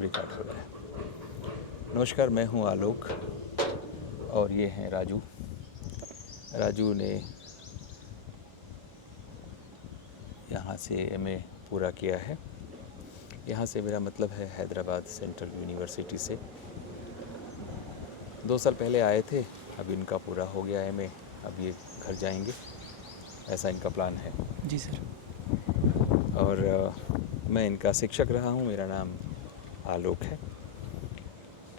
Record हो रहा है। नमस्कार, मैं हूं आलोक और ये हैं राजू। राजू ने यहाँ से एमए पूरा किया है। यहाँ से मेरा मतलब है हैदराबाद सेंट्रल यूनिवर्सिटी से। 2 साल पहले आए थे, अब इनका पूरा हो गया एमए। अब ये घर जाएंगे, ऐसा इनका प्लान है। जी सर। और मैं इनका शिक्षक रहा हूँ। मेरा नाम आलोक है।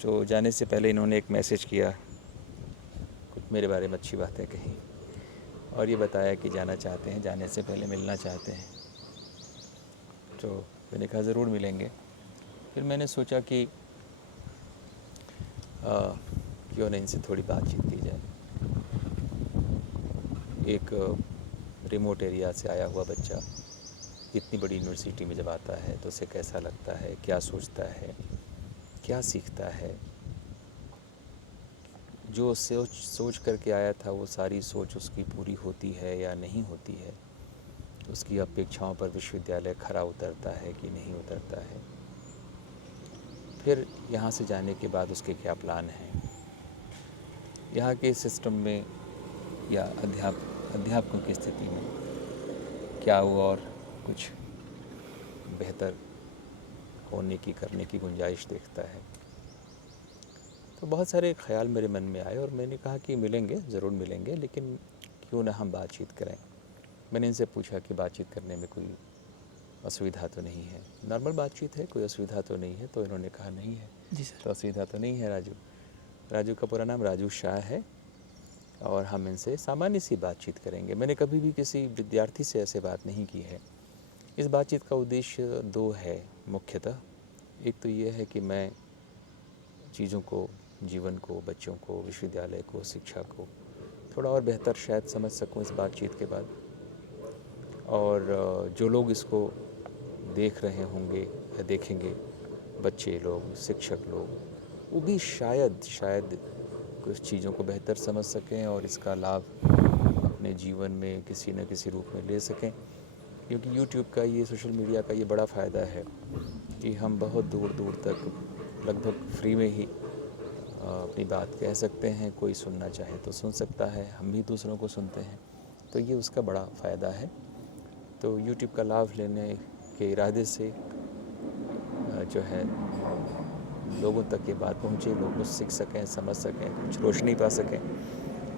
तो जाने से पहले इन्होंने एक मैसेज किया, कुछ मेरे बारे में अच्छी बातें कही और ये बताया कि जाना चाहते हैं, जाने से पहले मिलना चाहते हैं। तो मैंने कहा ज़रूर मिलेंगे। फिर मैंने सोचा कि क्यों नहीं इनसे थोड़ी बातचीत की जाए। एक रिमोट एरिया से आया हुआ बच्चा इतनी बड़ी यूनिवर्सिटी में जब आता है तो उसे कैसा लगता है, क्या सोचता है, क्या सीखता है। जो सोच करके आया था वो सारी सोच उसकी पूरी होती है या नहीं होती है। उसकी अपेक्षाओं पर विश्वविद्यालय खरा उतरता है कि नहीं उतरता है। फिर यहाँ से जाने के बाद उसके क्या प्लान हैं, यहाँ के सिस्टम में या अध्यापकों की स्थिति में क्या वो और कुछ बेहतर होने की करने की गुंजाइश देखता है। तो बहुत सारे ख्याल मेरे मन में आए और मैंने कहा कि मिलेंगे, ज़रूर मिलेंगे, लेकिन क्यों ना हम बातचीत करें। मैंने इनसे पूछा कि बातचीत करने में कोई असुविधा तो नहीं है, नॉर्मल बातचीत है, कोई असुविधा तो नहीं है। तो इन्होंने कहा नहीं है। जी सर। तो असुविधा तो नहीं है। राजू का पूरा नाम राजू शाह है और हम इनसे सामान्य सी बातचीत करेंगे। मैंने कभी भी किसी विद्यार्थी से ऐसे बात नहीं की है। इस बातचीत का उद्देश्य 2 है मुख्यतः। एक तो ये है कि मैं चीज़ों को, जीवन को, बच्चों को, विश्वविद्यालय को, शिक्षा को थोड़ा और बेहतर शायद समझ सकूं इस बातचीत के बाद। और जो लोग इसको देख रहे होंगे या देखेंगे, बच्चे लोग, शिक्षक लोग, वो भी शायद कुछ चीज़ों को बेहतर समझ सकें और इसका लाभ अपने जीवन में किसी न किसी रूप में ले सकें। क्योंकि यूट्यूब का, ये सोशल मीडिया का ये बड़ा फ़ायदा है कि हम बहुत दूर दूर तक लगभग फ्री में ही अपनी बात कह सकते हैं। कोई सुनना चाहे तो सुन सकता है, हम भी दूसरों को सुनते हैं, तो ये उसका बड़ा फ़ायदा है। तो यूट्यूब का लाभ लेने के इरादे से जो है लोगों तक ये बात पहुँचे, लोग कुछ सीख सकें, समझ सकें, कुछ रोशनी पा सकें,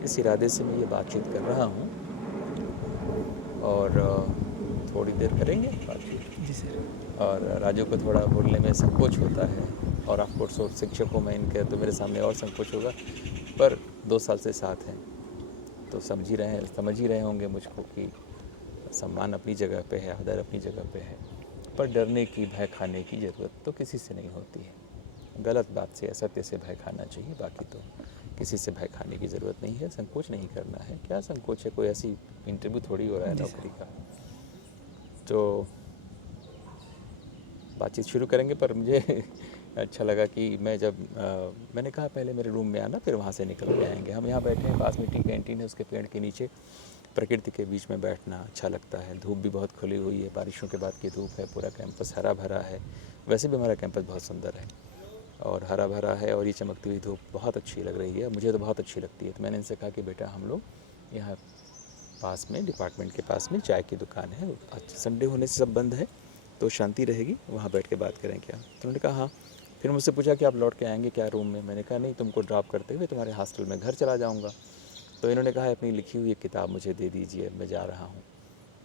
इस इरादे से मैं ये बातचीत कर रहा हूँ। और थोड़ी देर करेंगे बातचीत। जी सर। और राजू को थोड़ा बोलने में संकोच होता है और ऑफकोर्स और शिक्षक हूँ मैं इनके, तो मेरे सामने और संकोच होगा। पर 2 साल से साथ हैं तो समझ ही रहे होंगे मुझको कि सम्मान अपनी जगह पे है, आदर अपनी जगह पे है। पर डरने की, भय खाने की ज़रूरत तो किसी से नहीं होती है। गलत बात से, असत्य से भय खाना चाहिए, बाकी तो किसी से भय खाने की ज़रूरत नहीं है। संकोच नहीं करना है। क्या संकोच है, कोई ऐसी इंटरव्यू थोड़ी हो रहा है जी नौकरी सर। का। तो बातचीत शुरू करेंगे। पर मुझे अच्छा लगा कि मैंने कहा पहले मेरे रूम में आना, फिर वहाँ से निकल के आएंगे। हम यहाँ बैठे हैं, पास में टी कैंटीन है, उसके पेड़ के नीचे, प्रकृति के बीच में बैठना अच्छा लगता है। धूप भी बहुत खुली हुई है, बारिशों के बाद की धूप है, पूरा कैंपस हरा भरा है। वैसे भी हमारा कैंपस बहुत सुंदर है और हरा भरा है और ये चमकती हुई धूप बहुत अच्छी लग रही है, मुझे तो बहुत अच्छी लगती है। तो मैंने इनसे कहा कि बेटा हम लोग यहाँ पास में, डिपार्टमेंट के पास में चाय की दुकान है, आज संडे होने से सब बंद है तो शांति रहेगी, वहाँ बैठ के बात करें क्या। तो उन्होंने कहा हाँ। फिर मुझसे पूछा कि आप लौट के आएंगे क्या रूम में। मैंने कहा नहीं, तुमको ड्रॉप करते हुए तुम्हारे हॉस्टल में घर चला जाऊँगा। तो इन्होंने कहा अपनी लिखी हुई किताब मुझे दे दीजिए, मैं जा रहा हूँ।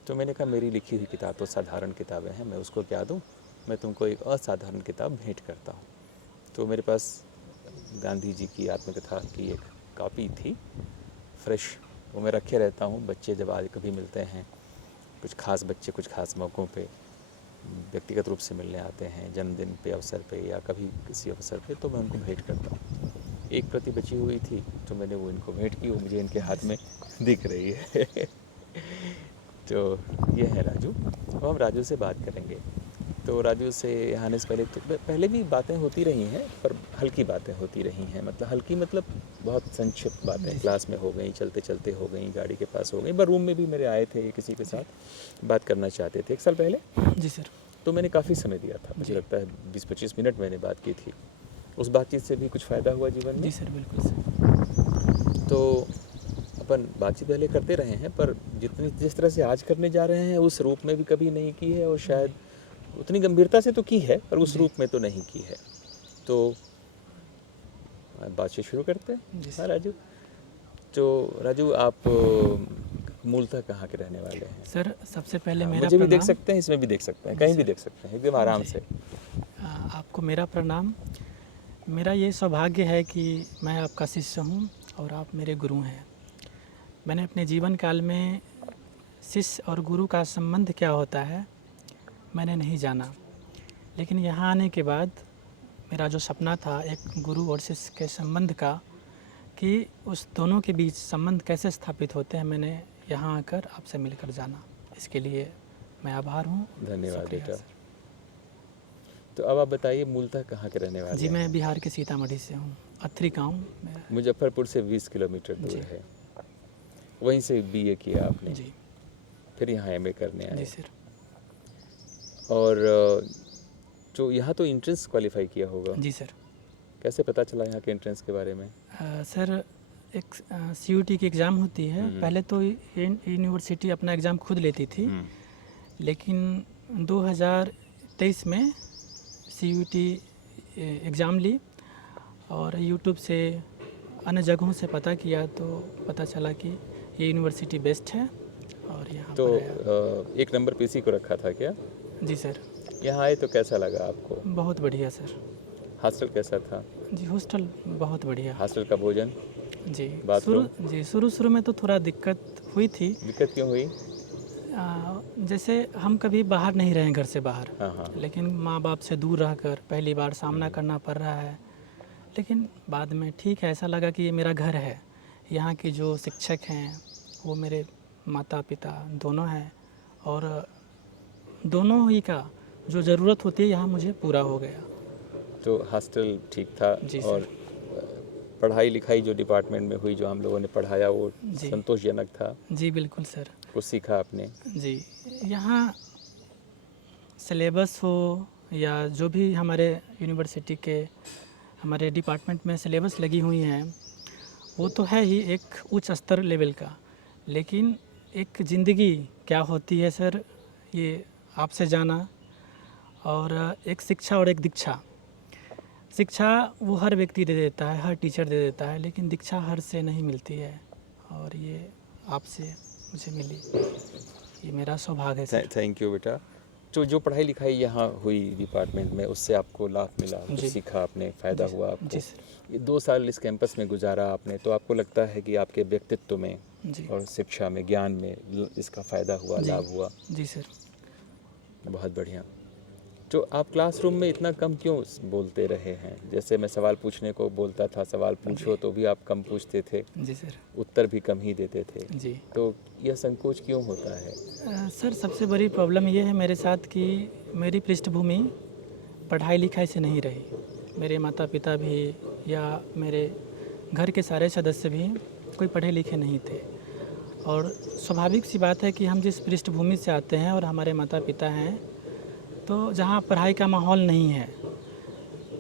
तो मैंने कहा मेरी लिखी हुई किताब तो साधारण किताबें हैं, मैं उसको क्या दूँ, मैं तुमको एक असाधारण किताब भेंट करता हूँ। तो मेरे पास गांधी जी की आत्मकथा की एक कॉपी थी, फ्रेश, वो मैं रखे रहता हूँ। बच्चे जब आज कभी मिलते हैं, कुछ ख़ास बच्चे कुछ ख़ास मौक़ों पे व्यक्तिगत रूप से मिलने आते हैं, जन्मदिन पे, अवसर पे या कभी किसी अवसर पे, तो मैं उनको भेंट करता हूँ। एक प्रति बची हुई थी तो मैंने वो इनको भेंट की, वो मुझे इनके हाथ में दिख रही है। तो ये है राजू। अब हम राजू से बात करेंगे। तो राजू से आने से पहले भी बातें होती रही हैं, पर हल्की बातें होती रही हैं। मतलब हल्की मतलब बहुत संक्षिप्त बातें, जी सर। क्लास में हो गई, चलते चलते हो गई, गाड़ी के पास हो गई। पर रूम में भी मेरे आए थे, किसी के जी। साथ बात करना चाहते थे 1 साल पहले। जी सर। तो मैंने काफ़ी समय दिया था, मुझे लगता है 20-25 मिनट मैंने बात की थी। उस बातचीत से भी कुछ फ़ायदा हुआ जीवन में? जी सर, बिल्कुल सर। तो अपन बातचीत पहले करते रहे हैं, पर जिस तरह से आज करने जा रहे हैं उस रूप में भी कभी नहीं की है, और शायद उतनी गंभीरता से तो की है पर उस रूप में तो नहीं की है। तो बातचीत शुरू करते हैं। जी हाँ सर। राजू, तो राजू आप मूलतः कहाँ के रहने वाले हैं? सर सबसे पहले हाँ, मेरा मुझे भी देख प्रणाम। सकते हैं, इसमें भी देख सकते हैं, कहीं भी देख सकते हैं, एकदम आराम जी। से। आपको मेरा प्रणाम। मेरा ये सौभाग्य है कि मैं आपका शिष्य हूँ और आप मेरे गुरु हैं। मैंने अपने जीवन काल में शिष्य और गुरु का संबंध क्या होता है मैंने नहीं जाना, लेकिन यहाँ आने के बाद मेरा जो सपना था एक गुरु और शिष्य के संबंध का, कि उस दोनों के बीच संबंध कैसे स्थापित होते हैं, मैंने यहाँ आकर आपसे मिलकर जाना। इसके लिए मैं आभार हूँ। धन्यवाद शुक्रिया बेटा। सर। तो अब आप बताइए मूलतः कहाँ के रहने वाले जी, हैं? मैं बिहार के सीतामढ़ी से हूँ, अथरी गाँव मेरा। मुजफ्फरपुर से 20 किलोमीटर दूर जी। है। वहीं से बीए किया आपने, जी। फिर यहाँ एमए करने जी आए, सर। और जो यहाँ तो एंट्रेंस क्वालिफाई किया होगा। जी सर। कैसे पता चला यहाँ के एंट्रेंस के बारे में? सर एक सीयूटी की एग्ज़ाम होती है। पहले तो यूनिवर्सिटी अपना एग्ज़ाम खुद लेती थी, लेकिन 2023 में सीयूटी एग्ज़ाम ली और यूट्यूब से अन्य जगहों से पता किया तो पता चला कि ये यूनिवर्सिटी बेस्ट है और यहाँ तो पर आया। एक नंबर पीसी को रखा था क्या? जी सर। यहाँ आए तो कैसा लगा आपको? बहुत बढ़िया सर। हॉस्टल कैसा था? जी, हॉस्टल बहुत बढ़िया। हॉस्टल का भोजन? जी, बाथरूम? शुरू में तो थोड़ा दिक्कत हुई थी। दिक्कत क्यों हुई? जैसे हम कभी बाहर नहीं रहे घर से बाहर, हाँ। लेकिन माँ बाप से दूर रहकर पहली बार सामना करना पड़ रहा है। लेकिन बाद में ठीक है, ऐसा लगा कि ये मेरा घर है। यहाँ के जो शिक्षक हैं वो मेरे माता पिता दोनों हैं, और दोनों ही का जो ज़रूरत होती है यहाँ मुझे पूरा हो गया। तो हॉस्टल ठीक था? जी सर। और पढ़ाई लिखाई जो डिपार्टमेंट में हुई, जो हम लोगों ने पढ़ाया, वो जी। संतोषजनक था? जी बिल्कुल सर। कुछ सीखा आपने? जी, यहाँ सिलेबस हो या जो भी हमारे यूनिवर्सिटी के हमारे डिपार्टमेंट में सिलेबस लगी हुई हैं, वो तो है ही एक उच्च स्तर लेवल का, लेकिन एक ज़िंदगी क्या होती है सर, ये आपसे जाना। और एक शिक्षा और एक दीक्षा। शिक्षा वो हर व्यक्ति दे देता है, हर टीचर दे देता है, लेकिन दीक्षा हर से नहीं मिलती है, और ये आपसे मुझे मिली, ये मेरा सौभाग्य है सर। थैंक यू बेटा। जो पढ़ाई लिखाई यहाँ हुई डिपार्टमेंट में, उससे आपको लाभ मिला, कुछ जी। सीखा आपने, फ़ायदा हुआ आपको? जी सर। ये 2 साल इस कैंपस में गुजारा आपने, तो आपको लगता है कि आपके व्यक्तित्व में जी। और शिक्षा में, ज्ञान में इसका फ़ायदा हुआ, जी। लाभ हुआ? जी सर। बहुत बढ़िया। तो आप क्लासरूम में इतना कम क्यों बोलते रहे हैं? जैसे मैं सवाल पूछने को बोलता था, सवाल पूछो तो भी आप कम पूछते थे, जी सर। उत्तर भी कम ही देते थे। जी। तो यह संकोच क्यों होता है? सर सबसे बड़ी प्रॉब्लम ये है मेरे साथ कि मेरी पृष्ठभूमि पढ़ाई लिखाई से नहीं रही। मेरे माता पिता भी या मेरे घर के सारे सदस्य भी कोई पढ़े लिखे नहीं थे, और स्वाभाविक सी बात है कि हम जिस पृष्ठभूमि से आते हैं और हमारे माता पिता हैं, तो जहाँ पढ़ाई का माहौल नहीं है,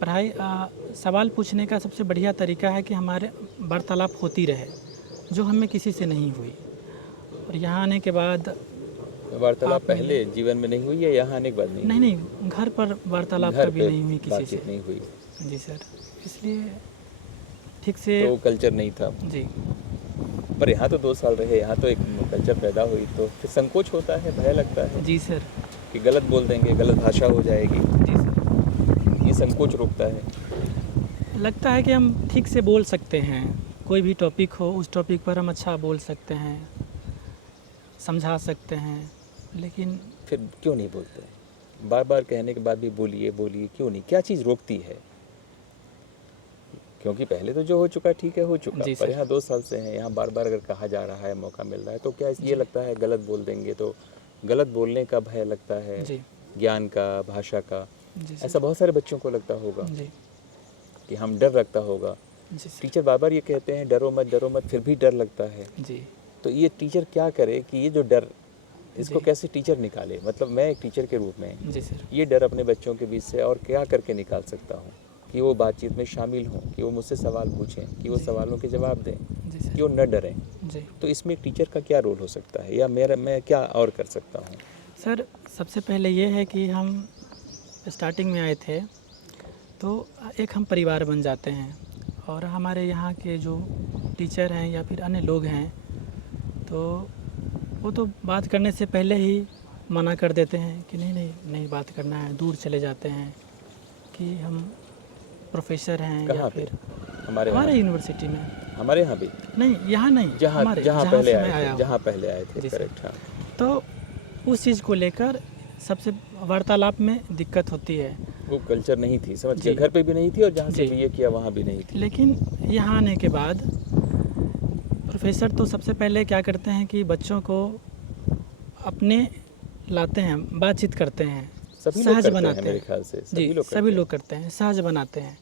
पढ़ाई सवाल पूछने का सबसे बढ़िया तरीका है कि हमारे वार्तालाप होती रहे, जो हमें किसी से नहीं हुई। और यहाँ आने के बाद वार्तालाप पहले जीवन में नहीं हुई या यहाँ आने के बाद नहीं? नहीं, घर पर वार्तालाप घर कभी पे नहीं हुई किसी से। बातचीत नहीं हुई? जी सर, इसलिए ठीक से। तो कल्चर नहीं था। जी। पर यहाँ तो 2 साल रहे, यहाँ तो एक कल्चर पैदा हुई, तो फिर संकोच होता है, भय लगता है जी सर। कि गलत बोल देंगे, गलत भाषा हो जाएगी, जी सर। ये संकोच रोकता है। लगता है कि हम ठीक से बोल सकते हैं, कोई भी टॉपिक हो उस टॉपिक पर हम अच्छा बोल सकते हैं, समझा सकते हैं, लेकिन फिर क्यों नहीं बोलते? बार बार कहने के बाद भी बोलिए बोलिए, क्यों नहीं? क्या चीज़ रोकती है? क्योंकि पहले तो जो हो चुका ठीक है, हो चुका, जी पर सर। यहाँ 2 साल से हैं, यहाँ बार बार अगर कहा जा रहा है, मौका मिल रहा है, तो क्या ये लगता है गलत बोल देंगे, तो गलत बोलने का भय लगता है, जी। ज्ञान का, भाषा का? जी सर। ऐसा बहुत सारे बच्चों को लगता होगा जी। कि हम डर लगता होगा। जी सर। टीचर बार बार ये कहते हैं डरो मत, डरो मत, फिर भी डर लगता है। जी। तो ये टीचर क्या करे कि ये जो डर इसको जी। कैसे टीचर निकाले, मतलब मैं एक टीचर के रूप में जी सर। ये डर अपने बच्चों के बीच से और क्या करके निकाल सकता हूँ कि वो बातचीत में शामिल हों, कि वो मुझसे सवाल पूछें, कि वो जी। सवालों के जवाब दें, जी कि सर। वो न डरें। जी तो इसमें एक टीचर का क्या रोल हो सकता है, या मैं क्या और कर सकता हूँ? सर, सबसे पहले ये है कि हम स्टार्टिंग में आए थे तो एक हम परिवार बन जाते हैं, और हमारे यहाँ के जो टीचर हैं या फिर अन्य लोग हैं तो वो तो बात करने से पहले ही मना कर देते हैं कि नहीं नहीं नहीं बात करना है, दूर चले जाते हैं कि हम प्रोफेसर हैं या कहाँ पे? फिर हमारे हमारे यहाँ? यूनिवर्सिटी में। हमारे यहाँ भी? नहीं, यहाँ नहीं, जहाँ हमारे जहाँ जहाँ पहले से आए मैं थे, आया हूँ। जहाँ पहले आए थे, जी सर। करेक्ट, हाँ। तो उस चीज़ को लेकर सबसे वार्तालाप में दिक्कत होती है। वो कल्चर नहीं थी, समझ गए, जी। घर पे भी नहीं थी और जहाँ से जी। बीए किया वहाँ भी नहीं थी। लेकिन यहाँ आने के बाद प्रोफेसर तो सबसे पहले क्या करते हैं कि बच्चों को अपने लाते हैं, बातचीत करते हैं, सभी लोग सहज करते हैं बनाते मेरे हैं। ख्याल से, जी, सभी लोग सभी करते लोग करते हैं, सहज बनाते हैं।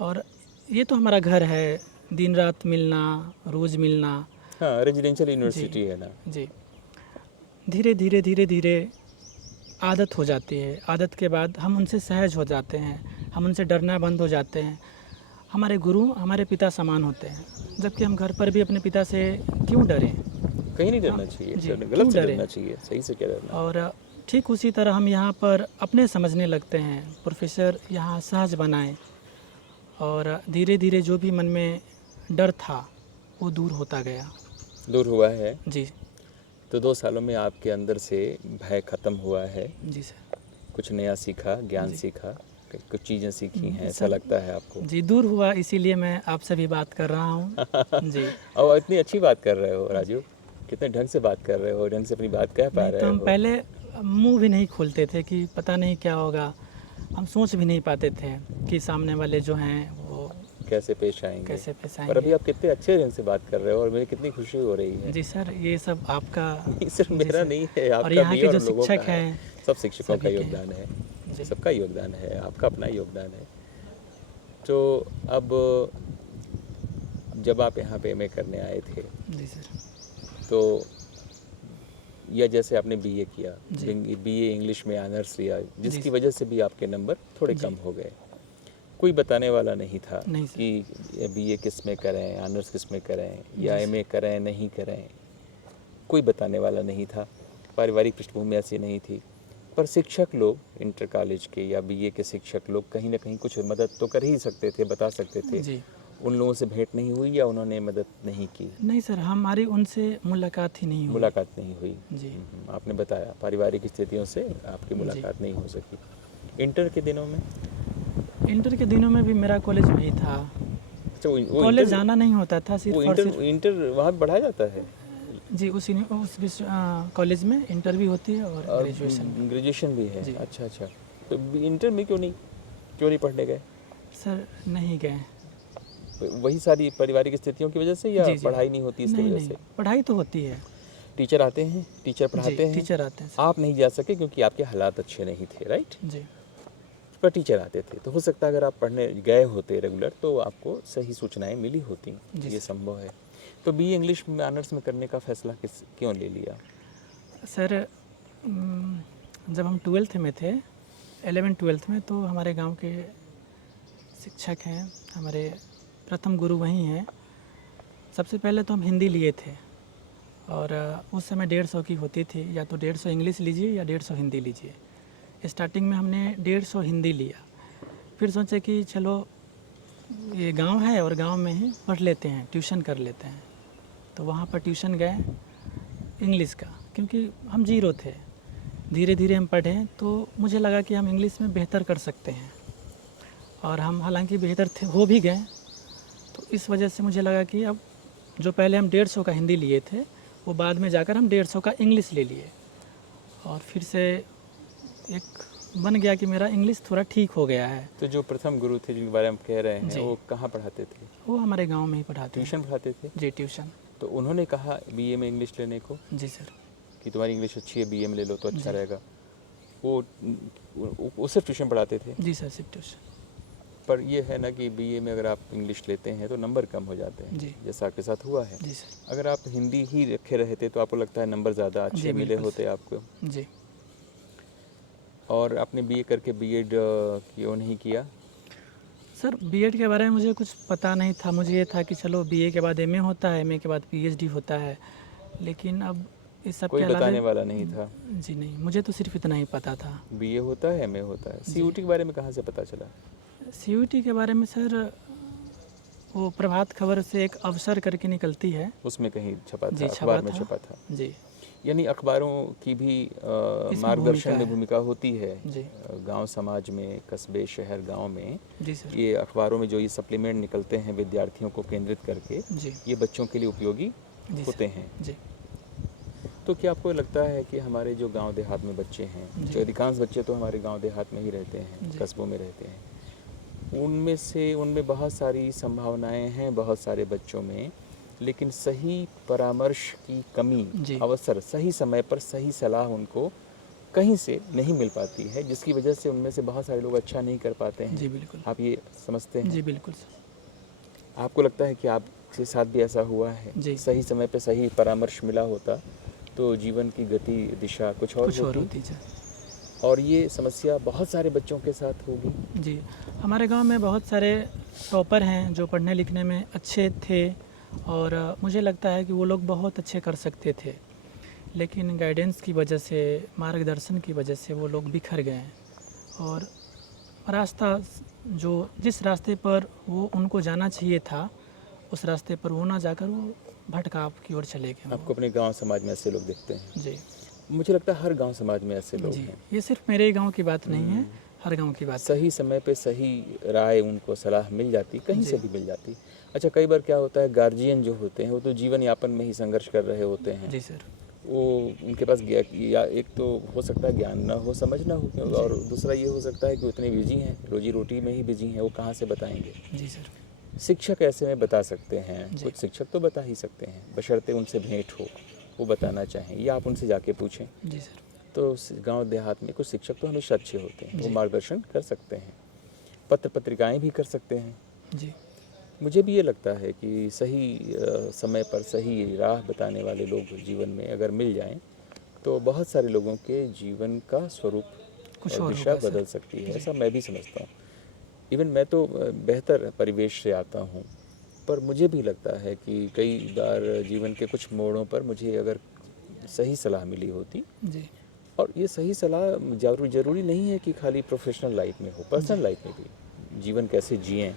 और ये तो हमारा घर है, दिन रात मिलना, रोज़ मिलना। हैं। हाँ, रेजिडेंशियल जी। यूनिवर्सिटी है ना। जी। धीरे धीरे धीरे धीरे आदत हो जाती है। आदत के बाद हम उनसे सहज हो जाते हैं, हम उनसे डरना बंद हो जाते हैं। हमारे गुरु हमारे पिता समान होते हैं, जबकि हम घर पर भी अपने पिता से क्यों डरें? कहीं नहीं हाँ, डरना चाहिए, जी, गलत क्यों से डरें? डरना चाहिए, सही से क्या डरना है। और ठीक उसी तरह हम यहाँ पर अपने समझने लगते हैं। प्रोफेसर यहाँ सहज बनाए, और धीरे धीरे जो भी मन में डर था वो दूर होता गया। दूर हुआ है। जी। तो 2 सालों में आपके अंदर से भय खत्म हुआ है, जी सर। कुछ नया सीखा, ज्ञान जी। सीखा, कुछ चीज़ें सीखी हैं, ऐसा सर, लगता है आपको? जी दूर हुआ, इसीलिए मैं आपसे भी बात कर रहा हूँ। जी। और इतनी अच्छी बात कर रहे हो राजू, कितने ढंग से बात कर रहे हो, ढंग से अपनी बात कह पा नहीं तो रहे हम हो। पहले मुंह भी नहीं खोलते थे कि पता नहीं क्या होगा। हम सोच भी नहीं पाते थे कि सामने वाले जो हैं वो कैसे पेश आएंगे। कैसे पेश और अभी आएंगे। आप कितने अच्छे ढंग से बात कर रहे हो और मुझे कितनी खुशी हो रही है। जी सर, ये सब आपका। नहीं, सिर्फ जी मेरा सर। नहीं है, और आपका यहाँ भी के और जो लोगों शिक्षक का है। हैं सब शिक्षकों का सभी के। योगदान है, जी। सबका योगदान है, आपका अपना योगदान है। तो अब जब आप यहाँ पे एमए करने आए थे, जी सर। तो या जैसे आपने बीए किया, जी। बीए इंग्लिश में ऑनर्स लिया, जिसकी सर। वजह से भी आपके नंबर थोड़े जी। कम हो गए। कोई बताने वाला नहीं था नहीं सर। कि बीए किस में करें, ऑनर्स किस में करें, या जी एमए करें नहीं करें, कोई बताने वाला नहीं था। पारिवारिक पृष्ठभूमि ऐसी नहीं थी। पर शिक्षक लोग, इंटर कॉलेज के या बीए के शिक्षक लोग कहीं ना कहीं कुछ मदद तो कर ही सकते थे, बता सकते थे। जी। उन लोगों से भेंट नहीं हुई या उन्होंने मदद नहीं की? नहीं सर, हमारी उनसे मुलाकात ही नहीं हुई। मुलाकात नहीं हुई। जी। आपने बताया पारिवारिक स्थितियों से आपकी मुलाकात नहीं हो सकी। इंटर के दिनों में? इंटर के दिनों में भी मेरा कॉलेज वही था। अच्छा, वो कॉलेज इंटर, जाना नहीं होता था, सिर्फ वो और सिर्फ। इंटर वहाँ पे पढ़ाया जाता है जी, उस कॉलेज में इंटर भी होती है और और ग्रेजुएशन भी। ग्रेजुएशन भी है। जी। अच्छा अच्छा, तो इंटर में क्यों नहीं पढ़ने गए? सर नहीं गए। वही सारी पारिवारिक स्थितियों की वजह से, या जी जी। पढ़ाई नहीं होती इसकी नहीं वजह नहीं, से? पढ़ाई तो होती है। टीचर आते हैं, टीचर जी, पढ़ाते हैं, टीचर आते हैं सर। आप नहीं जा सके क्योंकि आपके हालात अच्छे नहीं थे, राइट? जी। पर टीचर आते थे, तो हो सकता है अगर आप पढ़ने गए होते रेगुलर तो आपको सही सूचनाएं मिली होती। जी ये सर। संभव है। तो बीए इंग्लिश में ऑनर्स में करने का फैसला क्यों ले लिया? सर जब हम 12th में थे, 11th-12th में, तो हमारे गांव के शिक्षक हैं, हमारे प्रथम गुरु वही हैं। सबसे पहले तो हम हिंदी लिए थे, और उस समय 150 की होती थी, या तो 150 इंग्लिश लीजिए या 150 हिंदी लीजिए। स्टार्टिंग में हमने 150 हिंदी लिया, फिर सोचे कि चलो ये गांव है और गांव में ही पढ़ लेते हैं, ट्यूशन कर लेते हैं। तो वहाँ पर ट्यूशन गए इंग्लिश का, क्योंकि हम जीरो थे। धीरे धीरे हम पढ़े तो मुझे लगा कि हम इंग्लिश में बेहतर कर सकते हैं, और हम हालांकि बेहतर थे, हो भी गए। तो इस वजह से मुझे लगा कि अब जो पहले हम 150 का हिंदी लिए थे, वो बाद में जाकर हम 150 का इंग्लिश ले लिए, और फिर से एक बन गया कि मेरा इंग्लिश थोड़ा ठीक हो गया है। तो जो प्रथम गुरु थे जिनके बारे में कह रहे हैं, जी। वो कहाँ पढ़ाते थे? वो हमारे गांव में ही पढ़ाते हैं। ट्यूशन पढ़ाते थे? जी, ट्यूशन। तो उन्होंने कहा बीए में इंग्लिश लेने को जी सर। कि तुम्हारी इंग्लिश अच्छी है, बीए में ले लो तो अच्छा जी। रहेगा? वो सिर्फ ट्यूशन पढ़ाते थे? जी सर, सिर्फ ट्यूशन। पर ये है ना कि बीए में अगर आप इंग्लिश लेते हैं तो नंबर कम हो जाते हैं, जी। जैसा आपके साथ हुआ है। जी सर। अगर आप हिंदी ही रखे रहते तो आपको लगता है नंबर ज़्यादा अच्छे जी, मिले बिल्कुल होते आपको। जी। और आपने बीए करके बीएड क्यों नहीं किया? सर बीएड के बारे में मुझे कुछ पता नहीं था, मुझे ये था कि चलो बीए के बाद एमए होता है, एमए के बाद पीएचडी होता है, लेकिन अब इस सब कोई के अलावे बताने वाला नहीं था। जी नहीं, मुझे तो सिर्फ इतना ही पता था। बीए होता है, एमए होता है। जी। सीयूटी के बारे में कहाँ से पता चला? सीयूटी के बारे में सर वो प्रभात खबर से एक अवसर करके निकलती है। उसमें कहीं छपा था, जी अखबार छपा में था। छपा था। जी। यानी अखबारों की भी इसमें मार्गदर्शन भूमिका में है। भूमिका होती है। जी। गांव समाज में, कस्बे, शहर, गांव में जी सर। ये अखबारों में जो ये सप्लीमेंट निकलते हैं विद्यार्थियों को केंद्रित करके, जी। ये बच्चों के लिए उपयोगी जी होते सर। हैं। जी। तो क्या आपको लगता है कि हमारे जो गांव देहात में बच्चे हैं, जी। जो अधिकांश बच्चे तो हमारे गांव देहात में ही रहते हैं, जी। कस्बों में रहते हैं, उनमें बहुत सारी संभावनाएं हैं बहुत सारे बच्चों में, लेकिन सही परामर्श की कमी, जी। अवसर, सही समय पर सही सलाह उनको कहीं से नहीं मिल पाती है, जिसकी वजह से उनमें से बहुत सारे लोग अच्छा नहीं कर पाते हैं। जी बिल्कुल। आप ये समझते हैं? जी बिल्कुल सर। आपको लगता है कि आपके साथ भी ऐसा हुआ है? जी। सही समय पे सही परामर्श मिला होता तो जीवन की गति, दिशा कुछ और होती सर। और ये समस्या बहुत सारे बच्चों के साथ होगी। जी, हमारे गांव में बहुत सारे टॉपर हैं जो पढ़ने लिखने में अच्छे थे और मुझे लगता है कि वो लोग बहुत अच्छे कर सकते थे, लेकिन गाइडेंस की वजह से, मार्गदर्शन की वजह से वो लोग बिखर गए हैं और रास्ता जो जिस रास्ते पर वो उनको जाना चाहिए था, उस रास्ते पर वो ना जाकर वो भटकाव की ओर चले गए। आपको अपने गांव समाज में ऐसे लोग दिखते हैं? जी। मुझे लगता है हर गांव समाज में ऐसे लोग जी, हैं। ये सिर्फ मेरे गांव की बात नहीं है, हर गांव की बात है। सही समय पे सही राय उनको सलाह मिल जाती, कहीं जी। से भी मिल जाती। अच्छा, कई बार क्या होता है, गार्जियन जो होते हैं वो तो जीवन यापन में ही संघर्ष कर रहे होते हैं। जी सर। वो उनके पास या एक तो हो सकता है ज्ञान ना हो, समझ ना हो, और दूसरा ये हो सकता है कि उतने बिजी हैं, रोजी रोटी में ही बिजी हैं, वो कहाँ से बताएंगे। जी सर। शिक्षक ऐसे में बता सकते हैं, जी। कुछ शिक्षक तो बता ही सकते हैं, बशर्ते उनसे भेंट हो, वो बताना चाहें या आप उनसे जाके पूछें। जी सर। तो गांव देहात में कुछ शिक्षक तो हमेशा अच्छे होते हैं, वो जी। मार्गदर्शन कर सकते हैं, पत्र पत्रिकाएं भी कर सकते हैं। जी। मुझे भी ये लगता है कि सही समय पर सही राह बताने वाले लोग जीवन में अगर मिल जाएं तो बहुत सारे लोगों के जीवन का स्वरूप कुछ और और दिशा होगा सर। बदल सकती है, जी। ऐसा मैं भी समझता हूँ। इवन मैं तो बेहतर परिवेश से आता हूँ, पर मुझे भी लगता है कि कई बार जीवन के कुछ मोड़ों पर मुझे अगर सही सलाह मिली होती, जी। और ये सही सलाह ज़रूरी नहीं है कि खाली प्रोफेशनल लाइफ में हो, पर्सनल लाइफ में भी जीवन कैसे जिएं,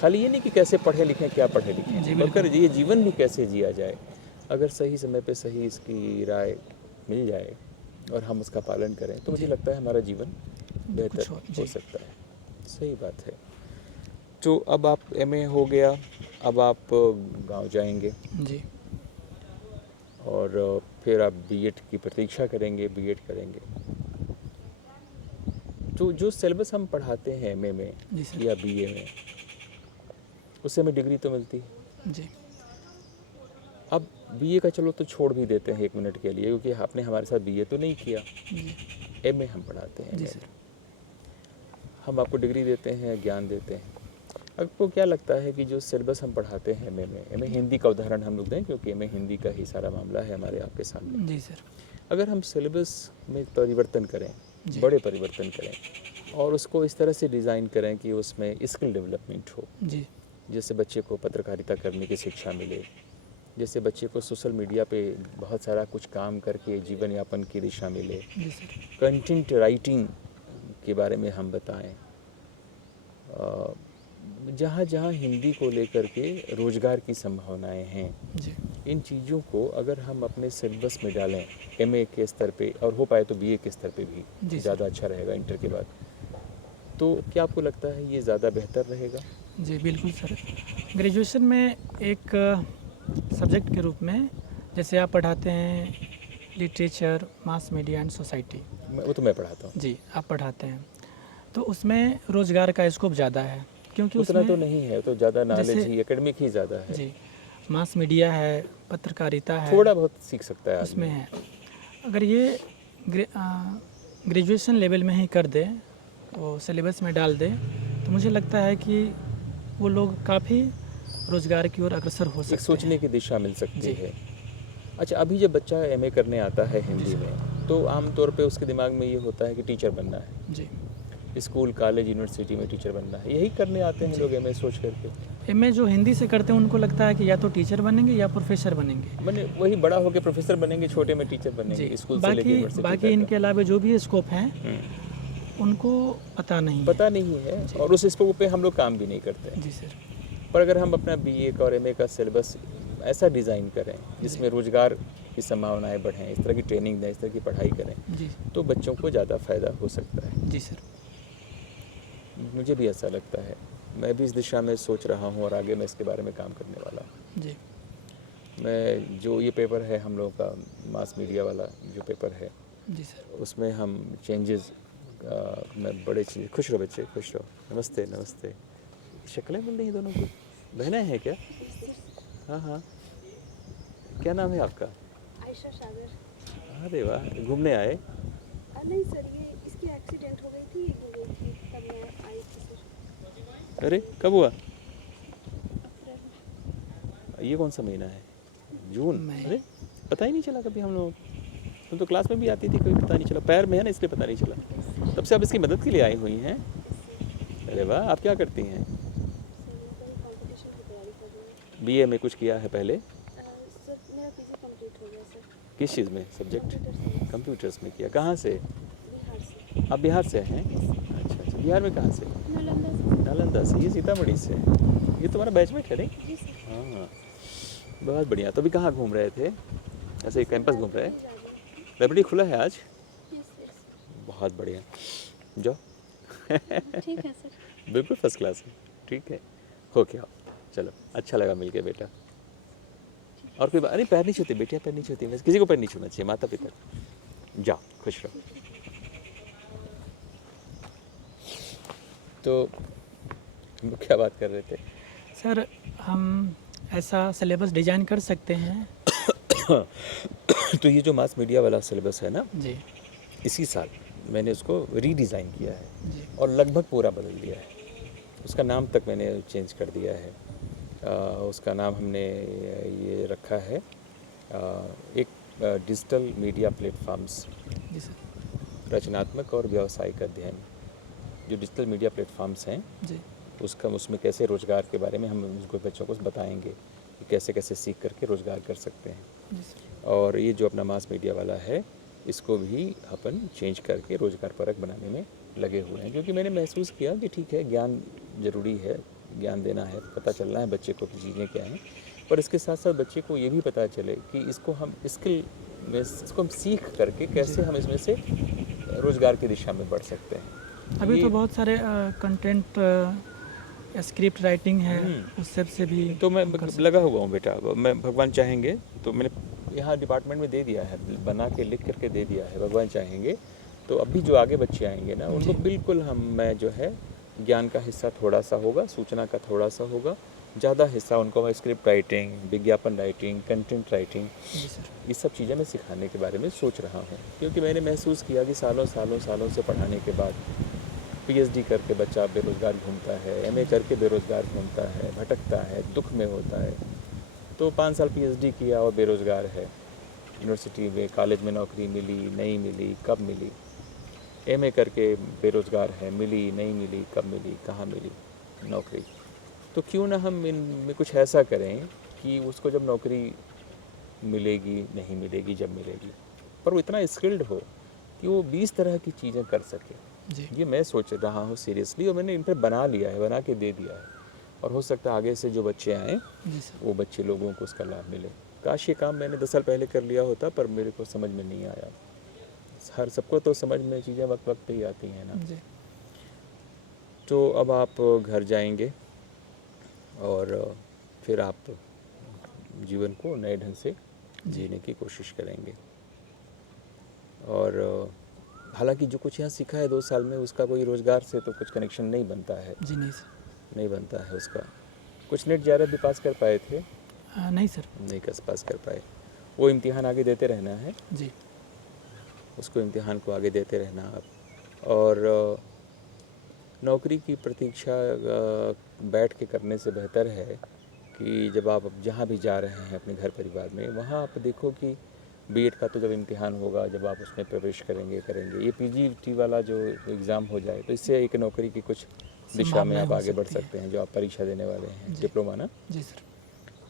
खाली ये नहीं कि कैसे पढ़े लिखें, क्या पढ़े जी, लिखें, बिल्कुल। बल्कि ये जीवन भी कैसे जिया जाए। अगर सही समय पे सही इसकी राय मिल जाए और हम उसका पालन करें तो मुझे जी। लगता है हमारा जीवन बेहतर कुछ और, हो जी। सकता है। सही बात है। तो अब आप एमए हो गया, अब आप गांव जाएंगे जी। और फिर आप बीएड की प्रतीक्षा करेंगे, बीएड करेंगे। तो जो सिलेबस हम पढ़ाते हैं एमए में जी सर। या बीए में, उससे हमें डिग्री तो मिलती है। जी। अब बीए का चलो तो छोड़ भी देते हैं एक मिनट के लिए, क्योंकि आपने हमारे साथ बीए तो नहीं किया, जी। एमए हम पढ़ाते हैं। जी MA सर। हम आपको डिग्री देते हैं, ज्ञान देते हैं। आपको क्या लगता है कि जो सिलेबस हम पढ़ाते हैं एमए में, एमए हिंदी का उदाहरण हम लोग दें क्योंकि एमए हिंदी का ही सारा मामला है हमारे आपके सामने। जी सर। अगर हम सिलेबस में परिवर्तन करें, जी। बड़े परिवर्तन करें और उसको इस तरह से डिज़ाइन करें कि उसमें स्किल डेवलपमेंट हो, जी। जैसे बच्चे को पत्रकारिता करने की शिक्षा मिले, जैसे बच्चे को सोशल मीडिया पे बहुत सारा कुछ काम करके जीवन यापन की दिशा मिले, जी सर। कंटेंट राइटिंग के बारे में हम बताएं, जहाँ जहाँ हिंदी को लेकर के रोज़गार की संभावनाएं हैं, जी। इन चीज़ों को अगर हम अपने सिलेबस में डालें एमए के स्तर पे, और हो पाए तो बीए के स्तर पे जी भी सर। ज़्यादा अच्छा रहेगा इंटर के बाद, तो क्या आपको लगता है ये ज़्यादा बेहतर रहेगा? जी बिल्कुल सर। ग्रेजुएशन में एक सब्जेक्ट के रूप में जैसे आप पढ़ाते हैं literature, mass media and society, वो तो मैं पढ़ाता हूँ। जी आप पढ़ाते हैं, तो उसमें रोज़गार का स्कोप ज़्यादा है क्योंकि उतना उसमें तो नहीं है, तो ज़्यादा नॉलेज जैसे- ही एकेडमिक ही ज़्यादा है। जी मास मीडिया है, पत्रकारिता है, थोड़ा बहुत सीख सकता है उसमें आदमी। है। अगर ये ग्रेजुएशन लेवल में ही कर दे, वो सिलेबस में डाल दे, तो तो मुझे लगता है कि वो लोग काफ़ी रोज़गार की ओर अग्रसर हो एक सकते सोचने हैं। की दिशा मिल सकती जी। है। अच्छा, अभी जब बच्चा एमए करने आता है जी हिंदी सर। में, तो आम तौर पे उसके दिमाग में ये होता है कि टीचर बनना है। जी। स्कूल, कॉलेज, यूनिवर्सिटी में टीचर बनना है। यही करने आते हैं जी। लोग एमए सोच करके। एमए जो हिंदी से करते हैं उनको लगता है कि या तो टीचर बनेंगे या प्रोफेसर बनेंगे। माने वही बड़ा होके प्रोफेसर बनेंगे, छोटे में टीचर जी। बनेंगे, स्कूल से लेके यूनिवर्सिटी बाकी तक इनके का। अलावा जो भी स्कोप हैं हुँ। उनको पता नहीं है। पता नहीं है जी। और उस स्कोप पे हम लोग काम भी नहीं करते हैं। जी सर। पर अगर हम अपना बीए का और एमए का सिलेबस ऐसा डिज़ाइन करें जिसमें रोज़गार की संभावनाएँ बढ़ें, इस तरह की ट्रेनिंग दें, इस तरह की पढ़ाई करें, जी। तो बच्चों को ज़्यादा फ़ायदा हो सकता है। जी सर। मुझे भी ऐसा लगता है। मैं भी इस दिशा में सोच रहा हूँ और आगे मैं इसके बारे में काम करने वाला हूँ। जी। मैं जो ये पेपर है हम लोगों का मास मीडिया वाला जो पेपर है, जी सर। उसमें हम चेंजेस मैं बड़े चीज़। खुश रहो बच्चे, खुश रहो। नमस्ते, नमस्ते। शक्लें मिल रही हैं दोनों की? बहनें हैं क्या? हाँ, हाँ। क्या नाम है आपका? आयशा सागर। अरे वाह! घूमने आए? नहीं सर, ये इसकी एक्सीडेंट हो गई थी तब मैं आई थी सर। अरे कब हुआ? अप्रैल। ये कौन सा महीना है? जून? मई। अरे पता ही नहीं चला कभी हम लोग। तुम तो क्लास में भी आती थी, कभी पता नहीं चला। पैर में है ना इसलिए पता नहीं चला। तब से आप इसकी मदद के लिए आई हुई हैं? अरे वाह! आप क्या करती हैं? कंपटीशन की तैयारी कर रही हूँ। बीए में कुछ किया है पहले? सर मेरा पीजी कंप्लीट हो गया सर। किस चीज़ में सब्जेक्ट? Computer science. कंप्यूटर्स में किया। कहाँ से? बिहार से। आप बिहार से हैं? अच्छा अच्छा। बिहार में कहाँ से? नालंदा से। नालंदा से। ये सीतामढ़ी से। ये तुम्हारा बैचमेट है नहीं? जी सर। हाँ, बहुत बढ़िया। तो अभी कहाँ घूम रहे थे? ऐसे ही कैंपस घूम रहे हैं? जा रही हूँ। लाइब्रेरी खुला है आज? Yes yes. बहुत बढ़िया। जाओ। ठीक है सर। बिल्कुल फर्स्ट क्लास है। ठीक है, हो क्या। चलो, अच्छा लगा मिलके बेटा। और कोई बात नहीं, पैर नहीं छूती बेटियाँ, पैर नहीं छूती। वैसे किसी को पैर नहीं छूना चाहिए, माता पिता को। जाओ, खुश रहो। तो हम लोग क्या बात कर रहे थे? सर हम ऐसा सिलेबस डिज़ाइन कर सकते हैं। तो ये जो मास मीडिया वाला सिलेबस है ना, जी। इसी साल मैंने उसको रीडिज़ाइन किया है जी। और लगभग पूरा बदल दिया है। उसका नाम तक मैंने चेंज कर दिया है। उसका नाम हमने ये रखा है एक डिजिटल मीडिया प्लेटफॉर्म्स, जी सर। रचनात्मक और व्यावसायिक अध्ययन। जो डिजिटल मीडिया प्लेटफॉर्म्स हैं जी। उसमें कैसे रोज़गार के बारे में हम उनको बच्चों को बताएंगे कि कैसे कैसे सीख करके रोज़गार कर सकते हैं। जी सर। और ये जो अपना मास मीडिया वाला है इसको भी अपन चेंज करके रोज़गार परक बनाने में लगे हुए हैं, क्योंकि मैंने महसूस किया कि ठीक है ज्ञान ज़रूरी है, ज्ञान देना है, पता चलना है बच्चे को कि चीज़ें क्या हैं, पर इसके साथ साथ बच्चे को ये भी पता चले कि इसको हम स्किल में इसको हम सीख करके कैसे हम इसमें से रोज़गार की दिशा में बढ़ सकते हैं। अभी ये- तो बहुत सारे कंटेंट स्क्रिप्ट राइटिंग है, उस सब से भी तो मैं हम कर सकते लगा हुआ हूँ बेटा। मैं भगवान चाहेंगे तो मैंने यहाँ डिपार्टमेंट में दे दिया है, बना के लिख करके दे दिया है। भगवान चाहेंगे तो अभी जो आगे बच्चे आएंगे ना उनको बिल्कुल मैं जो है ज्ञान का हिस्सा थोड़ा सा होगा, सूचना का थोड़ा सा होगा, ज़्यादा हिस्सा उनको मैं स्क्रिप्ट राइटिंग, विज्ञापन राइटिंग, कंटेंट राइटिंग, जी सर। ये सब चीज़ें मैं सिखाने के बारे में सोच रहा हूँ। क्योंकि मैंने महसूस किया कि सालों सालों सालों से पढ़ाने के बाद पीएचडी करके बच्चा बेरोज़गार घूमता है, एमए करके बेरोज़गार घूमता है, भटकता है, दुख में होता है। तो 5 साल पीएचडी किया और बेरोज़गार है, यूनिवर्सिटी में कॉलेज में नौकरी मिली नहीं मिली, कब मिली। एमए करके बेरोज़गार है, मिली नहीं मिली, कब मिली, कहाँ मिली नौकरी। तो क्यों ना हम इनमें कुछ ऐसा करें कि उसको जब नौकरी मिलेगी नहीं मिलेगी, जब मिलेगी, पर वो इतना स्किल्ड हो कि वो 20 तरह की चीज़ें कर सके। जी। ये मैं सोच रहा हूँ सीरियसली, और मैंने इन पर बना लिया है, बना के दे दिया है। और हो सकता है आगे से जो बच्चे आएँ जी सर। वो बच्चे लोगों को उसका लाभ मिले। काश ये काम मैंने 10 साल पहले कर लिया होता, पर मेरे को समझ में नहीं आया। हर सबको तो समझ में चीज़ें वक्त वक्त पे ही आती हैं ना। जी। तो अब आप घर जाएंगे और फिर आप जीवन को नए ढंग से जीने की कोशिश करेंगे। और हालांकि जो कुछ यहाँ सीखा है 2 साल में उसका कोई रोज़गार से तो कुछ कनेक्शन नहीं बनता है, जी नहीं सर। नहीं बनता है उसका। कुछ नेट JRF भी पास कर पाए थे? नहीं सर। नहीं पास कर पाए। वो इम्तिहान आगे देते रहना है, जी। उसको इम्तिहान को आगे देते रहना आप। और नौकरी की प्रतीक्षा बैठ के करने से बेहतर है कि जब आप जहाँ भी जा रहे हैं अपने घर परिवार में, वहाँ आप देखो कि बीएड का तो जब इम्तिहान होगा, जब आप उसमें प्रवेश करेंगे, ये पीजीटी वाला जो एग्ज़ाम हो जाए, तो इससे एक नौकरी की कुछ दिशा में संभावनाएं आप हो आगे बढ़ सकती हैं। सकते हैं। जो आप परीक्षा देने वाले हैं जी। डिप्लोमा ना, जी सर।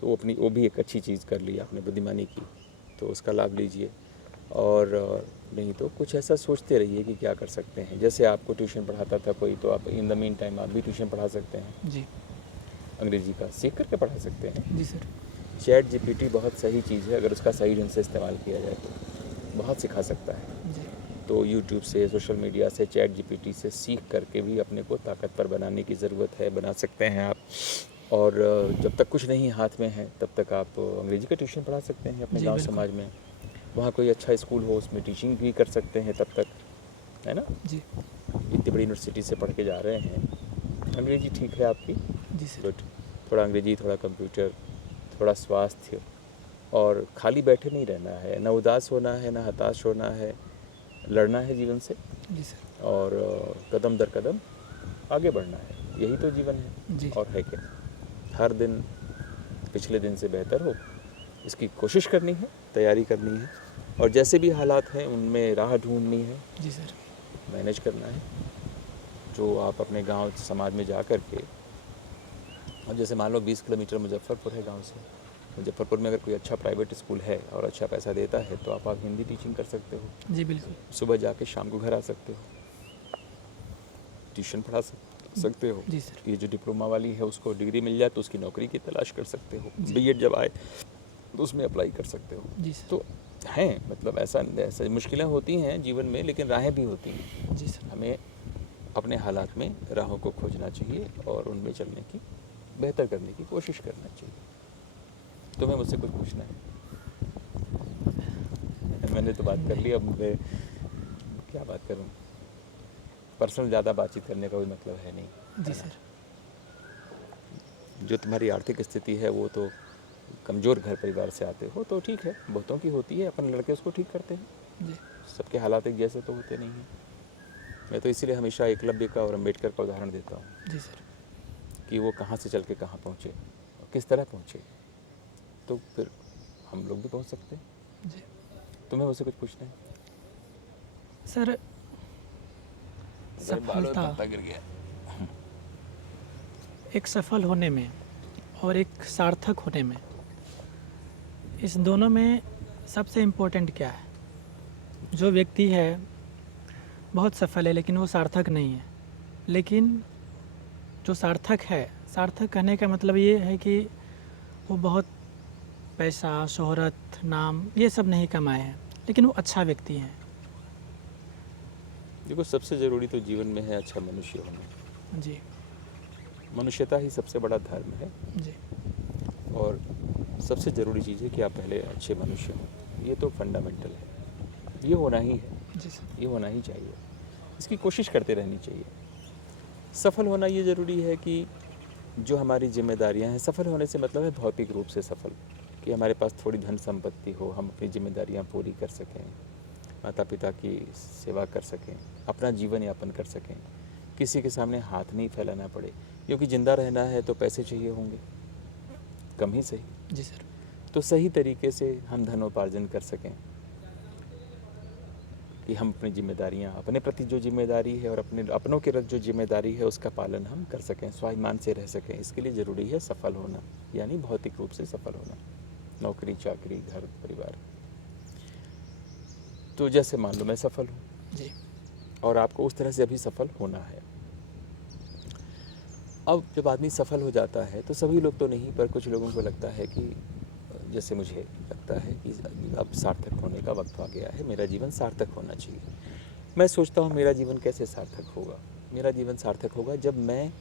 तो वो भी एक अच्छी चीज़ कर ली आपने, बुद्धिमानी की, तो उसका लाभ लीजिए। और नहीं तो कुछ ऐसा सोचते रहिए कि क्या कर सकते हैं। जैसे आपको ट्यूशन पढ़ाता था कोई, तो आप इन द मीन टाइम आप भी ट्यूशन पढ़ा सकते हैं, जी। अंग्रेजी का सीख करके पढ़ा सकते हैं। जी सर। चैट जीपीटी बहुत सही चीज़ है, अगर उसका सही ढंग से इस्तेमाल किया जाए तो बहुत सिखा सकता है। जी। तो यूट्यूब से, सोशल मीडिया से, चैट जीपीटी से सीख करके भी अपने को ताकतवर बनाने की ज़रूरत है, बना सकते हैं आप। और जब तक कुछ नहीं हाथ में है तब तक आप अंग्रेजी का ट्यूशन पढ़ा सकते हैं अपने जी गांव बिल्कुल। समाज में। वहाँ कोई अच्छा स्कूल हो, उसमें टीचिंग भी कर सकते हैं तब तक, है ना। जी। इतनी बड़ी यूनिवर्सिटी से पढ़ के जा रहे हैं, अंग्रेजी ठीक है आपकी, जी सर। गुड। थोड़ा अंग्रेजी, थोड़ा कंप्यूटर, थोड़ा स्वास्थ्य, और खाली बैठे नहीं रहना है, ना उदास होना है, ना हताश होना है, लड़ना है जीवन से, जी सर। और कदम दर कदम आगे बढ़ना है। यही तो जीवन है, जी। और है क्या। हर दिन पिछले दिन से बेहतर हो, इसकी कोशिश करनी है, तैयारी करनी है, और जैसे भी हालात हैं उनमें राह ढूंढनी है, जी सर। मैनेज करना है। जो आप अपने गांव समाज में जा कर के, अब जैसे मान लो 20 किलोमीटर मुजफ्फरपुर है गांव से, मुजफ्फरपुर में अगर कोई अच्छा प्राइवेट स्कूल है और अच्छा पैसा देता है, तो आप हिंदी टीचिंग कर सकते हो। जी बिल्कुल। सुबह जाके शाम को घर आ सकते हो, ट्यूशन पढ़ा सकते हो। जी सर। ये जो डिप्लोमा वाली है उसको डिग्री मिल जाए तो उसकी नौकरी की तलाश कर सकते हो। जी। बीएड जब आए तो उसमें अप्लाई कर सकते हो। जी सर। तो हैं, मतलब ऐसा मुश्किलें होती हैं जीवन में, लेकिन राहें भी होती हैं। जी सर। हमें अपने हालात में राहों को खोजना चाहिए और उनमें चलने की, बेहतर करने की कोशिश करना चाहिए। तुम्हें मुझसे कुछ पूछना है? मैंने तो बात कर ली, अब मैं क्या बात करूं। पर्सनल ज़्यादा बातचीत करने का कोई मतलब है नहीं, जी है ना? सर। जो तुम्हारी आर्थिक स्थिति है वो तो कमज़ोर घर परिवार से आते हो, तो ठीक है, बहुतों की होती है, अपन लड़के उसको ठीक करते हैं। जी। सबके हालात एक जैसे तो होते नहीं हैं। मैं तो इसीलिए हमेशा एकलव्य का और अम्बेडकर का उदाहरण देता हूँ जी सर। कि वो कहाँ से चल के कहाँ पहुँचे और किस तरह पहुँचे, तो फिर हम लोग भी पहुँच सकते हैं। जी तुम्हें मुझसे कुछ पूछना है? सर, सफलता गिर गया। एक सफल होने में और एक सार्थक होने में, इस दोनों में सबसे इम्पोर्टेंट क्या है? जो व्यक्ति है बहुत सफल है लेकिन वो सार्थक नहीं है, लेकिन जो सार्थक है, सार्थक कहने का मतलब ये है कि वो बहुत पैसा, शोहरत, नाम ये सब नहीं कमाए हैं, लेकिन वो अच्छा व्यक्ति हैं। देखो, सबसे ज़रूरी तो जीवन में है अच्छा मनुष्य होना। जी। मनुष्यता ही सबसे बड़ा धर्म है, जी। और सबसे ज़रूरी चीज़ है कि आप पहले अच्छे मनुष्य हों। ये तो फंडामेंटल है, ये होना ही है, जी सर। ये होना ही चाहिए, इसकी कोशिश करते रहनी चाहिए। सफल होना ये ज़रूरी है कि जो हमारी जिम्मेदारियां हैं, सफल होने से मतलब है भौतिक रूप से सफल, कि हमारे पास थोड़ी धन संपत्ति हो, हम अपनी जिम्मेदारियां पूरी कर सकें, माता पिता की सेवा कर सकें, अपना जीवन यापन कर सकें, किसी के सामने हाथ नहीं फैलाना पड़े, क्योंकि ज़िंदा रहना है तो पैसे चाहिए होंगे, कम ही सही, जी सर। तो सही तरीके से हम धनोपार्जन कर सकें, कि हम अपनी जिम्मेदारियां, अपने प्रति जो जिम्मेदारी है और अपने अपनों के प्रति जो जिम्मेदारी है उसका पालन हम कर सकें, स्वाभिमान से रह सकें। इसके लिए ज़रूरी है सफल होना, यानी भौतिक रूप से सफल होना, नौकरी चाकरी घर परिवार। तो जैसे मान लो मैं सफल हूँ जी। और आपको उस तरह से अभी सफल होना है। अब जब आदमी सफल हो जाता है तो सभी लोग तो नहीं, पर कुछ लोगों को लगता है कि, जैसे मुझे लगता है कि अब सार्थक होने का वक्त आ गया है, मेरा जीवन सार्थक होना चाहिए। मैं सोचता हूँ मेरा जीवन कैसे सार्थक होगा? मेरा जीवन सार्थक होगा जब मैं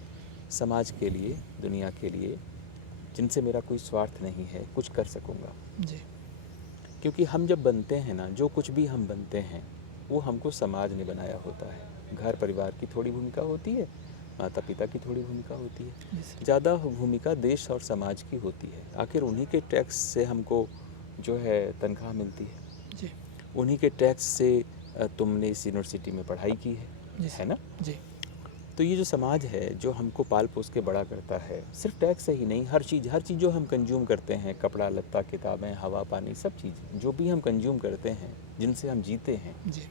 समाज के लिए, दुनिया के लिए, जिनसे मेरा कोई स्वार्थ नहीं है, कुछ कर सकूँगा। जी। क्योंकि हम जब बनते हैं ना, जो कुछ भी हम बनते हैं वो हमको समाज ने बनाया होता है। घर परिवार की थोड़ी भूमिका होती है, माता पिता की थोड़ी भूमिका होती है, जी सर। ज़्यादा भूमिका देश और समाज की होती है। आखिर उन्हीं के टैक्स से हमको जो है तनख्वाह मिलती है, जी। उन्हीं के टैक्स से तुमने इस यूनिवर्सिटी में पढ़ाई की जी है सर। ना। जी। तो ये जो समाज है जो हमको पाल पोस के बड़ा करता है, सिर्फ टैक्स से ही नहीं, हर चीज़ जो हम कंज्यूम करते हैं, कपड़ा लत्ता, किताबें, हवा पानी, सब चीज़ जो भी हम कंज्यूम करते हैं, जिनसे हम जीते हैं, जी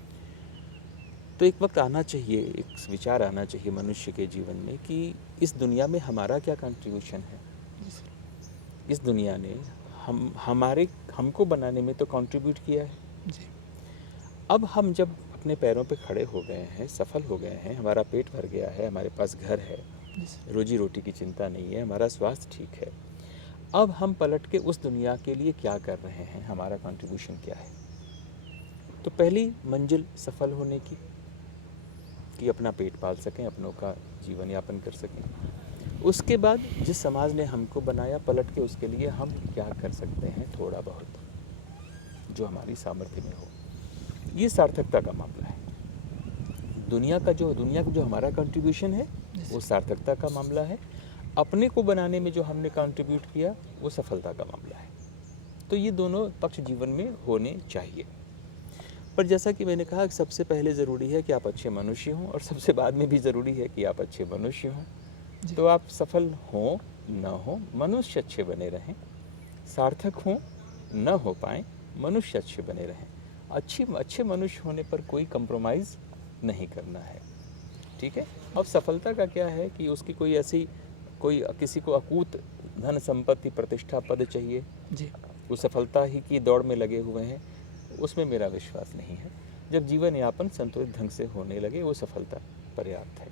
तो एक वक्त आना चाहिए, एक विचार आना चाहिए मनुष्य के जीवन में कि इस दुनिया में हमारा क्या कंट्रीब्यूशन है। जी सर। इस दुनिया ने हमको बनाने में तो कंट्रीब्यूट किया है। जी अब हम जब अपने पैरों पे खड़े हो गए हैं, सफल हो गए हैं, हमारा पेट भर गया है, हमारे पास घर है, जी सर। रोजी रोटी की चिंता नहीं है, हमारा स्वास्थ्य ठीक है, अब हम पलट के उस दुनिया के लिए क्या कर रहे हैं, हमारा कंट्रीब्यूशन क्या है। तो पहली मंजिल सफल होने की कि अपना पेट पाल सकें, अपनों का जीवन यापन कर सकें। उसके बाद जिस समाज ने हमको बनाया, पलट के उसके लिए हम क्या कर सकते हैं, थोड़ा बहुत जो हमारी सामर्थ्य में हो। ये सार्थकता का मामला है। दुनिया का जो हमारा कंट्रीब्यूशन है वो सार्थकता का मामला है। अपने को बनाने में जो हमने कंट्रीब्यूट किया वो सफलता का मामला है। तो ये दोनों पक्ष जीवन में होने चाहिए। पर जैसा कि मैंने कहा, सबसे पहले ज़रूरी है कि आप अच्छे मनुष्य हों, और सबसे बाद में भी ज़रूरी है कि आप अच्छे मनुष्य हों। तो आप सफल हों न हो, मनुष्य अच्छे बने रहें, सार्थक हों न हो पाएँ, मनुष्य अच्छे बने रहें। अच्छे मनुष्य होने पर कोई कंप्रोमाइज़ नहीं करना है, ठीक है। अब सफलता का क्या है कि उसकी किसी को अकूत धन संपत्ति प्रतिष्ठा पद चाहिए, जी वो सफलता ही की दौड़ में लगे हुए हैं, उसमें मेरा विश्वास नहीं है। जब जीवन यापन संतुलित ढंग से होने लगे वो सफलता पर्याप्त है।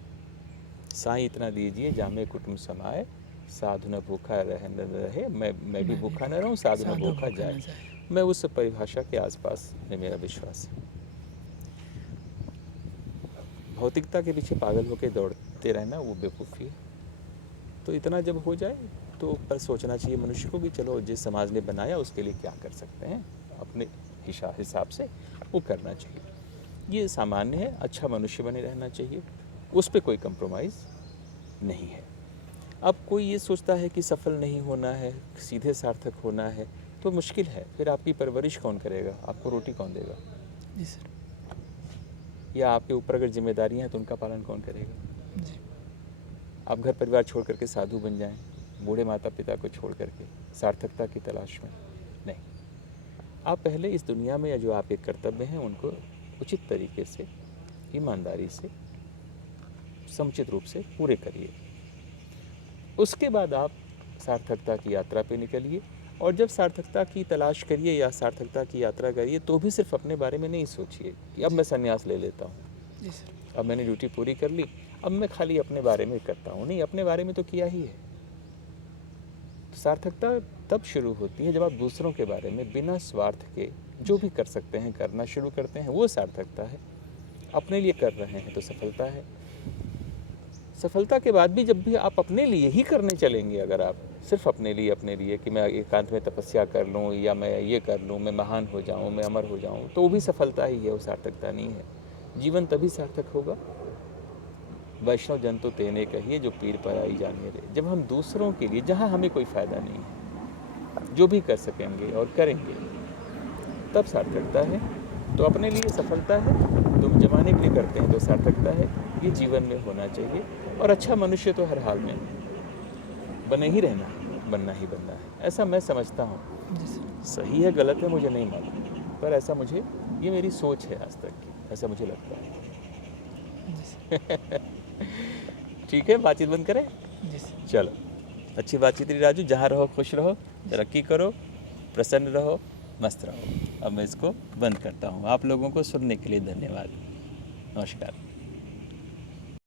साईं इतना दीजिए जामे कुटुंब समाए, साधु न भूखा रहे, मैं भी भूखा न रहूं, साधु न भूखा जाए। मैं उस परिभाषा के आसपास में मेरा विश्वास है। भौतिकता के पीछे पागल होकर दौड़ते रहना वो बेवकूफ़ी है। तो इतना जब हो जाए तो पर सोचना चाहिए मनुष्य को कि चलो जिस समाज ने बनाया उसके लिए क्या कर सकते हैं, अपने हिसाब से वो करना चाहिए। ये सामान्य है, अच्छा मनुष्य बने रहना चाहिए, उस पर कोई कंप्रोमाइज़ नहीं है। अब कोई ये सोचता है कि सफल नहीं होना है, सीधे सार्थक होना है, तो मुश्किल है। फिर आपकी परवरिश कौन करेगा, आपको रोटी कौन देगा? जी सर। या आपके ऊपर अगर जिम्मेदारियां हैं तो उनका पालन कौन करेगा? जी आप घर परिवार छोड़ करके साधु बन जाएं, बूढ़े माता पिता को छोड़ करके सार्थकता की तलाश में नहीं। आप पहले इस दुनिया में जो आपके कर्तव्य हैं उनको उचित तरीके से, ईमानदारी से, समुचित रूप से पूरे करिए। उसके बाद आप सार्थकता की यात्रा पे निकलिए। और जब सार्थकता की तलाश करिए या सार्थकता की यात्रा करिए तो भी सिर्फ अपने बारे में नहीं सोचिए कि अब मैं संन्यास ले लेता हूँ, जी सर। अब मैंने ड्यूटी पूरी कर ली, अब मैं खाली अपने बारे में करता हूँ। नहीं, अपने बारे में तो किया ही है। तो सार्थकता तब शुरू होती है जब आप दूसरों के बारे में बिना स्वार्थ के जो भी कर सकते हैं करना शुरू करते हैं, वो सार्थकता है। अपने लिए कर रहे हैं तो सफलता है। सफलता के बाद भी जब भी आप अपने लिए ही करने चलेंगे, अगर आप सिर्फ अपने लिए कि मैं एकांत में तपस्या कर लूँ या मैं ये कर लूँ, मैं महान हो जाऊँ, मैं अमर हो जाऊँ, तो वो भी सफलता ही है, वो सार्थकता नहीं है। जीवन तभी सार्थक होगा, वैष्णव जन तो तेने कहिए जो पीर पर आई जाने रे। जब हम दूसरों के लिए, जहाँ हमें कोई फ़ायदा नहीं है, जो भी कर सकेंगे और करेंगे, तब सार्थकता है। तो अपने लिए सफलता है, तो जमाने के लिए करते हैं तो सार्थकता है। ये जीवन में होना चाहिए। और अच्छा मनुष्य तो हर हाल में बने ही रहना है, बनना ही बनना है, ऐसा मैं समझता हूँ। जी सर। सही है गलत है मुझे नहीं मालूम, पर ऐसा ये मेरी सोच है आज तक की, ऐसा मुझे लगता है। जी सर। ठीक है, बातचीत बंद करें? जी सर। चलो, अच्छी बातचीत रही राजू। जहाँ रहो खुश रहो, तरक्की करो, प्रसन्न रहो, मस्त रहो। अब मैं इसको बंद करता हूँ। आप लोगों को सुनने के लिए धन्यवाद। नमस्कार।